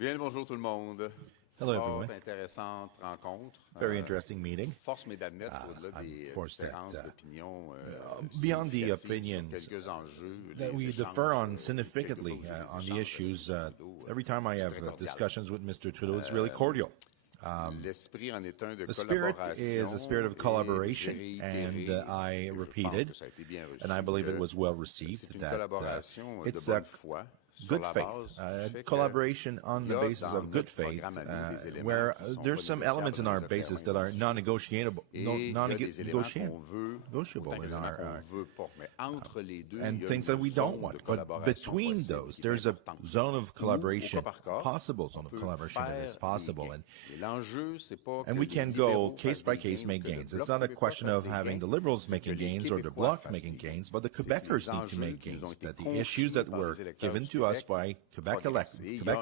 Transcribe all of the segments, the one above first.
Bien, bonjour tout le monde. Hello, everyone. Intéressante rencontre. Very interesting meeting. Force m'est d'admettre, au-delà des différences d'opinion, beyond the opinions quelques enjeux, that we differ on significantly on the issues, every time I have discussions with Mr. Trudeau, it's really cordial. The spirit is a spirit of collaboration, and I repeated, and I believe it was well received, that it's a good faith, collaboration on the basis of good faith, where there's some elements in our basis that are non-negotiable in our and things that we don't want. But between those, there's a zone of collaboration, possible zone of collaboration that is possible, and we can go case by case, make gains. It's not a question of having the Liberals making gains or the Bloc making gains, but the Quebecers need to make gains. That the issues that were given to us by Quebec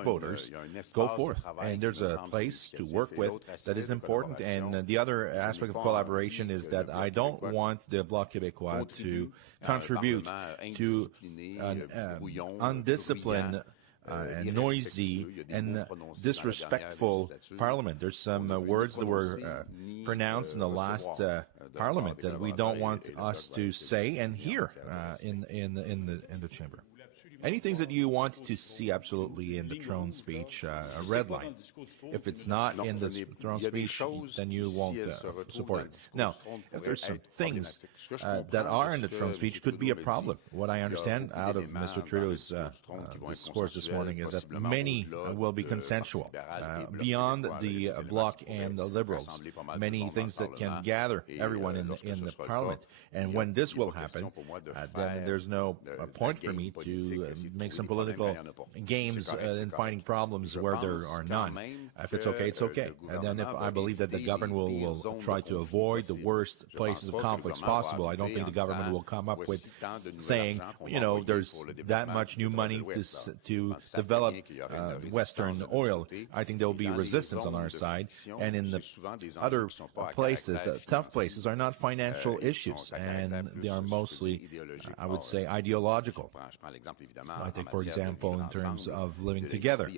voters go forth, and there's a place to work with that is important. And the other aspect of collaboration is that I don't want the Bloc Quebecois to contribute to an undisciplined and noisy and disrespectful parliament. There's some words that were pronounced in the last parliament that we don't want us to say and hear in the chamber. Any things that you want to see absolutely in the throne speech, a red line. If it's not in the throne speech, then you won't support it. Now, if there's some things that are in the throne speech, could be a problem. What I understand out of Mr. Trudeau's discourse this morning is that many will be consensual, beyond the Bloc and the Liberals. Many things that can gather everyone in the Parliament. And when this will happen, then there's no point for me to make some political games in finding problems where there are none. If it's okay, it's okay. And then if I believe that the government will try to avoid the worst places of conflicts possible, I don't think the government will come up with saying, you know, there's that much new money to develop Western oil. I think there will be resistance on our side. And in the other places, the tough places are not financial issues, and they are mostly, I would say, ideological. I think, for example, in terms of living together,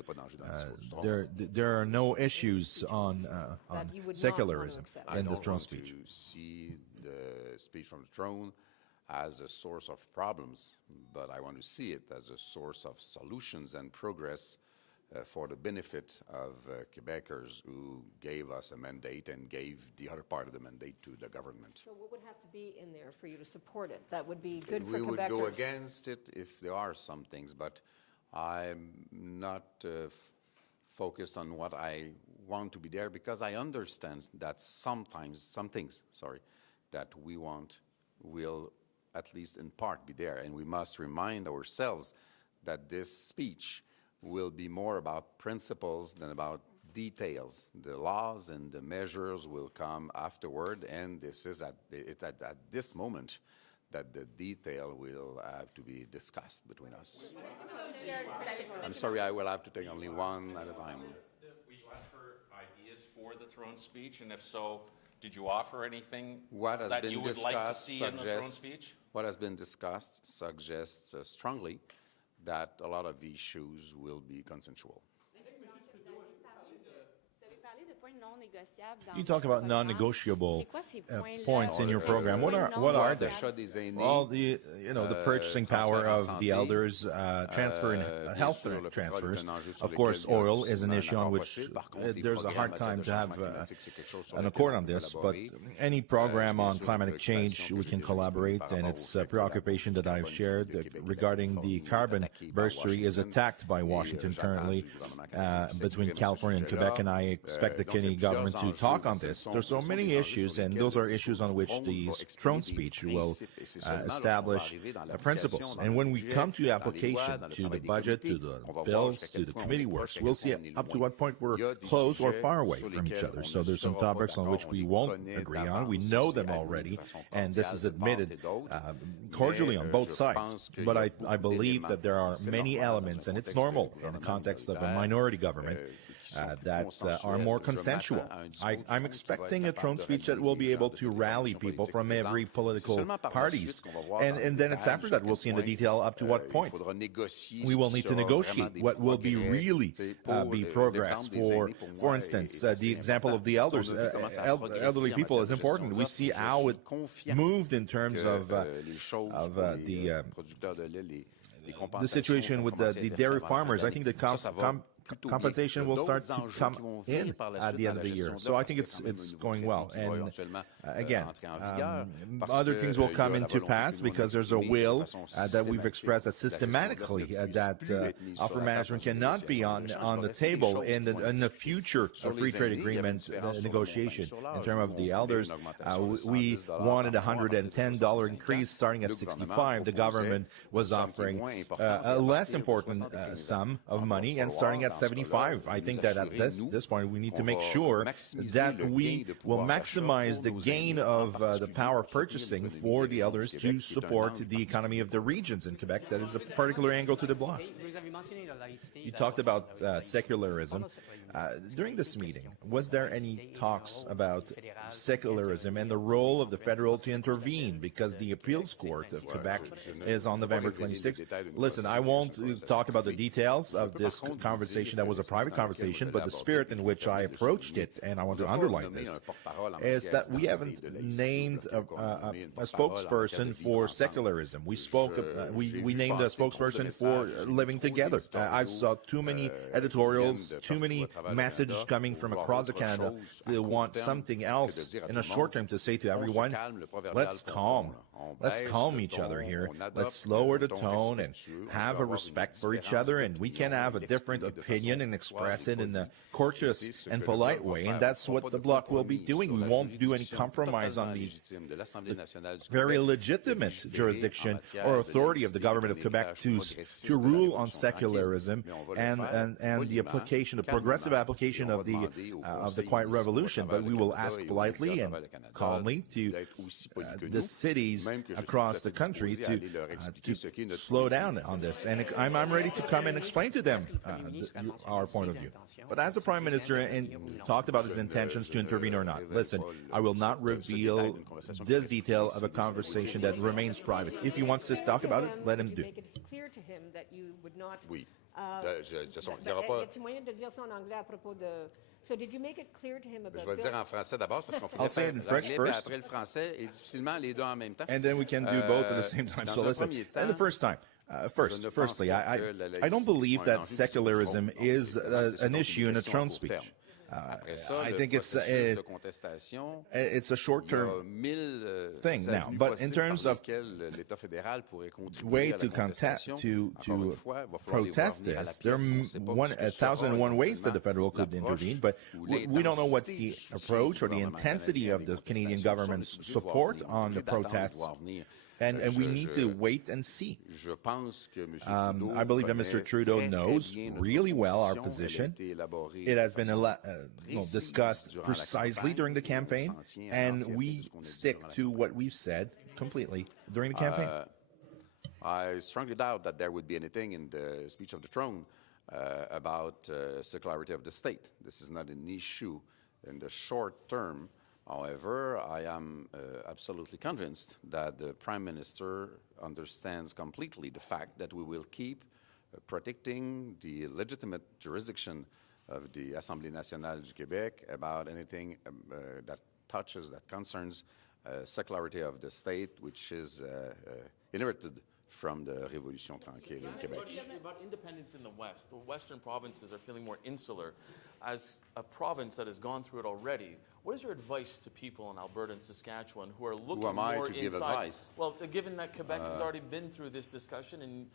there are no issues on secularism in the throne speech. See the speech from the throne as a source of problems, but I want to see it as a source of solutions and progress for the benefit of Quebecers who gave us a mandate and gave the other part of the mandate to the government. So what would have to be in there for you to support it? That would be good for Quebecers. We would go against it if there are some things, but I'm not focused on what I want to be there, because I understand that sometimes some things, that we want will at least in part be there, and we must remind ourselves that this speech will be more about principles than about details. The laws and the measures will come afterward, and this is at this moment that the detail will have to be discussed between us. I'm sorry, I will have to take only one at a time. Will you ask for ideas for the throne speech, and if so, did you offer anything that you would like to see in the throne speech? What has been discussed suggests strongly that a lot of issues will be consensual. You talk about non-negotiable points in your program. What are they? Well, the purchasing power of the elders, transfer and health transfers. Of course, oil is an issue on which there's a hard time to have an accord on this. But any program on climatic change, we can collaborate, and it's a preoccupation that I've shared regarding the carbon bursary is attacked by Washington currently between California and Quebec, and I expect the Canadian government to talk on this. There's so many issues, and those are issues on which the throne speech will establish principles. And when we come to the application, to the budget, to the bills, to the committee works, we'll see up to what point we're close or far away from each other. So there's some topics on which we won't agree on. We know them already, and this is admitted cordially on both sides. But I believe that there are many elements, and it's normal in the context of a minority government, that are more consensual consensual. I'm expecting a throne speech that will be able to rally people from every political parties. And then it's after that we'll see in the detail up to what point we will need to negotiate what will be really be progress for instance, the example of the elders, elderly people is important. We see how it moved in terms of the situation with the dairy farmers. I think the compensation will start to come in at the end of the year. So I think it's going well. And again, other things will come into pass because there's a will that we've expressed that systematically that offer management cannot be on the table in the future free trade agreement negotiation. In terms of the elders, we wanted a $110 increase starting at 65. The government was offering a less important sum of money and starting at 75. I think that at this point we need to make sure that we will maximize the gain of the power of purchasing for the elders to support the economy of the regions in Quebec. That is a particular angle to the Bloc. You talked about secularism. During this meeting, was there any talks about secularism and the role of the federal to intervene? Because the appeals court of Quebec is on November 26th. Listen, I won't talk about the details of this conversation. That was a private conversation, but the spirit in which I approached it, and I want to underline this, is that we haven't named a spokesperson for secularism. We spoke. We named a spokesperson for living together. I saw too many editorials, too many messages coming from across the Canada. They want something else in a short term to say to everyone, let's calm each other here. Let's lower the tone and have a respect for each other, and we can have a different opinion and express it in a courteous and polite way, and that's what the Bloc will be doing. We won't do any compromise on the very legitimate jurisdiction or authority of the government of Quebec to rule on secularism and the application, the progressive application of the Quiet Revolution. But we will ask politely and calmly to the cities across the country to slow down on this. And I'm ready to come and explain to them our point of view. But as the Prime Minister talked about his intentions to intervene or not, listen, I will not reveal this detail of a conversation that remains private. If he wants to talk about it, let him do. Make it clear to him that you would not. Oui. So did you make it clear to him about? Je vais le dire en français d'abord parce qu'on I'll say it in French first. Après le français et difficilement les deux en même temps. And then we can do both at the same time. So listen, and the first time. Firstly, I don't believe that secularism is an issue in a throne speech. I think it's a short-term thing now. But in terms of way to protest this, there are 1,001 ways that the federal could intervene, but we don't know what's the approach or the intensity of the Canadian government's support on the protests. And we need to wait and see. I believe that Mr. Trudeau knows really well our position. It has been discussed precisely during the campaign, and we stick to what we've said completely during the campaign. I strongly doubt that there would be anything in the speech of the throne about secularity of the state. This is not an issue in the short term. However, I am absolutely convinced that the Prime Minister understands completely the fact that we will keep protecting the legitimate jurisdiction of the Assemblée nationale du Québec about anything that concerns secularity of the state, which is inherited from the Révolution tranquille in Quebec. About independence in the West, the Western provinces are feeling more insular. As a province that has gone through it already, what is your advice to people in Alberta and Saskatchewan who are looking more inside? Who am I to give advice? Well, given that Quebec has already been through this discussion, and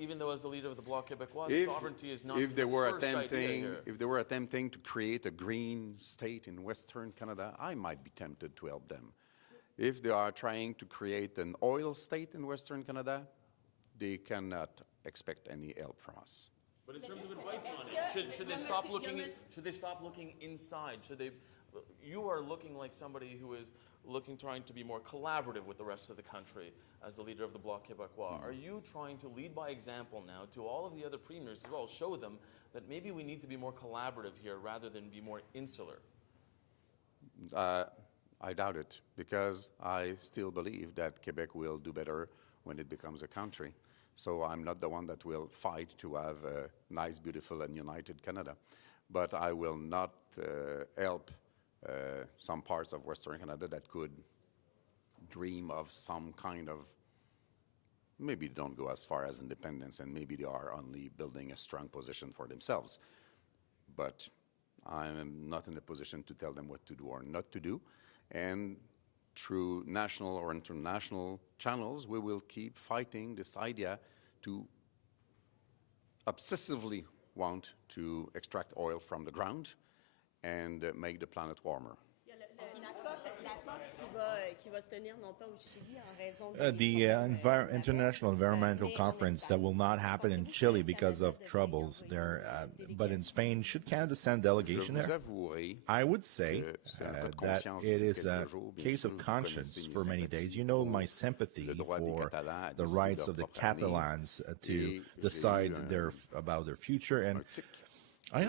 even though as the leader of the Bloc Quebecois, sovereignty is not the first idea here. If they were attempting to create a green state in Western Canada, I might be tempted to help them. If they are trying to create an oil state in Western Canada, they cannot expect any help from us. But in terms of advice on it, should they stop looking? Should they stop looking inside? Should they you are looking like somebody who is trying to be more collaborative with the rest of the country as the leader of the Bloc Quebecois. Are you trying to lead by example now to all of the other premiers as well, show them that maybe we need to be more collaborative here rather than be more insular? I doubt it, because I still believe that Quebec will do better when it becomes a country. So I'm not the one that will fight to have a nice, beautiful, and united Canada. But I will not help some parts of Western Canada that could dream of some kind of, maybe don't go as far as independence, and maybe they are only building a strong position for themselves. But I'm not in a position to tell them what to do or not to do. And through national or international channels, we will keep fighting this idea to obsessively want to extract oil from the ground and make the planet warmer. The International Environmental Conference that will not happen in Chile because of troubles there, but in Spain. Should Canada send a delegation there? I would say that it is a case of conscience for many days. You know my sympathy for the rights of the Catalans to decide about their future, and I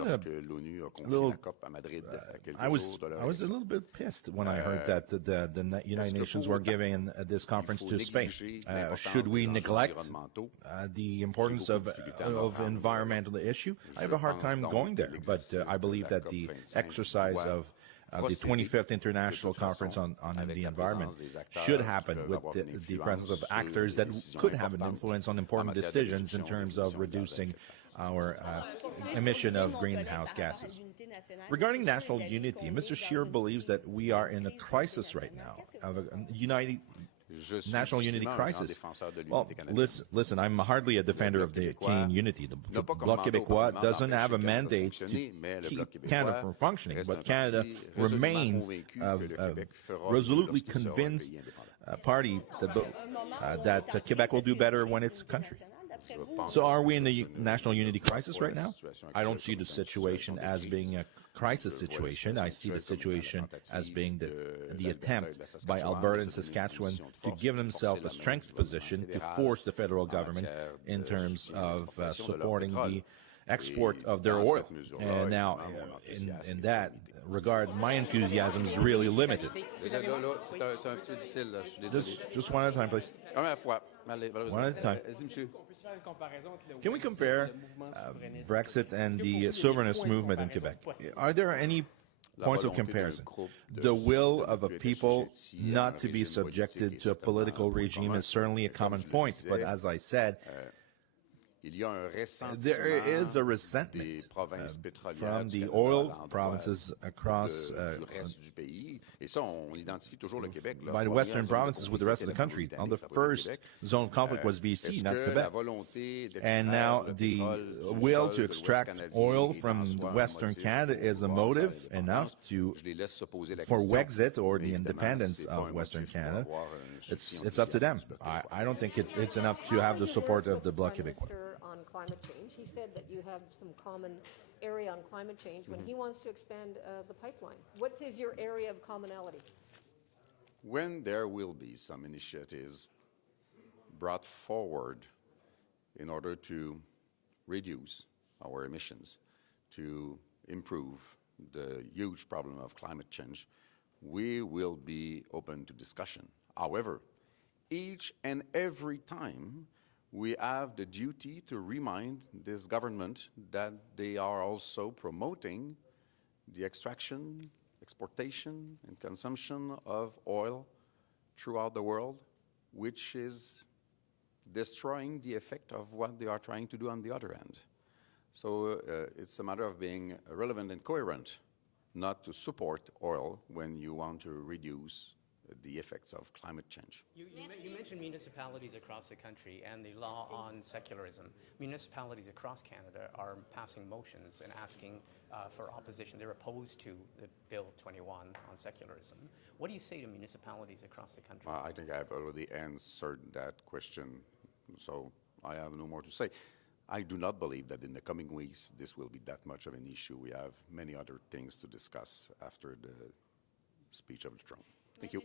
was a little bit pissed when I heard that the United Nations were giving this conference to Spain. Should we neglect the importance of environmental issue? I have a hard time going there, but I believe that the exercise of the 25th International Conference on the Environment should happen with the presence of actors that could have an influence on important decisions in terms of reducing our emission of greenhouse gases. Regarding national unity, Mr. Scheer believes that we are in a crisis right now, of a national unity crisis. Well, listen, I'm hardly a defender of the Canadian unity. The Bloc Québécois doesn't have a mandate to keep Canada from functioning, but Canada remains a resolutely convinced party that Quebec will do better when it's a country. So are we in a national unity crisis right now? I don't see the situation as being a crisis situation. I see the situation as being the attempt by Alberta and Saskatchewan to give themselves a strength position to force the federal government in terms of supporting the export of their oil. And now, in that regard, my enthusiasm is really limited. Just one at a time, please. One at a time. Can we compare Brexit and the sovereignist movement in Quebec? Are there any points of comparison? The will of a people not to be subjected to a political regime is certainly a common point, but as I said, there is a resentment from the oil provinces across by the western provinces with the rest of the country. On the first zone of conflict was BC, not Quebec. And now the will to extract oil from Western Canada is a motive enough for Wexit or the independence of Western Canada. It's up to them. I don't think it's enough to have the support of the Bloc Québécois. On climate change, he said that you have some common area on climate change when he wants to expand the pipeline. What is your area of commonality? When there will be some initiatives brought forward in order to reduce our emissions, to improve the huge problem of climate change, we will be open to discussion. However, each and every time we have the duty to remind this government that they are also promoting the extraction, exportation, and consumption of oil throughout the world, which is destroying the effect of what they are trying to do on the other end. So it's a matter of being relevant and coherent, not to support oil when you want to reduce the effects of climate change. You mentioned municipalities across the country and the law on secularism. Municipalities across Canada are passing motions and asking for opposition. They're opposed to the Bill 21 on secularism. What do you say to municipalities across the country? I think I've already answered that question, so I have no more to say. I do not believe that in the coming weeks this will be that much of an issue. We have many other things to discuss after the speech of the throne. Thank you.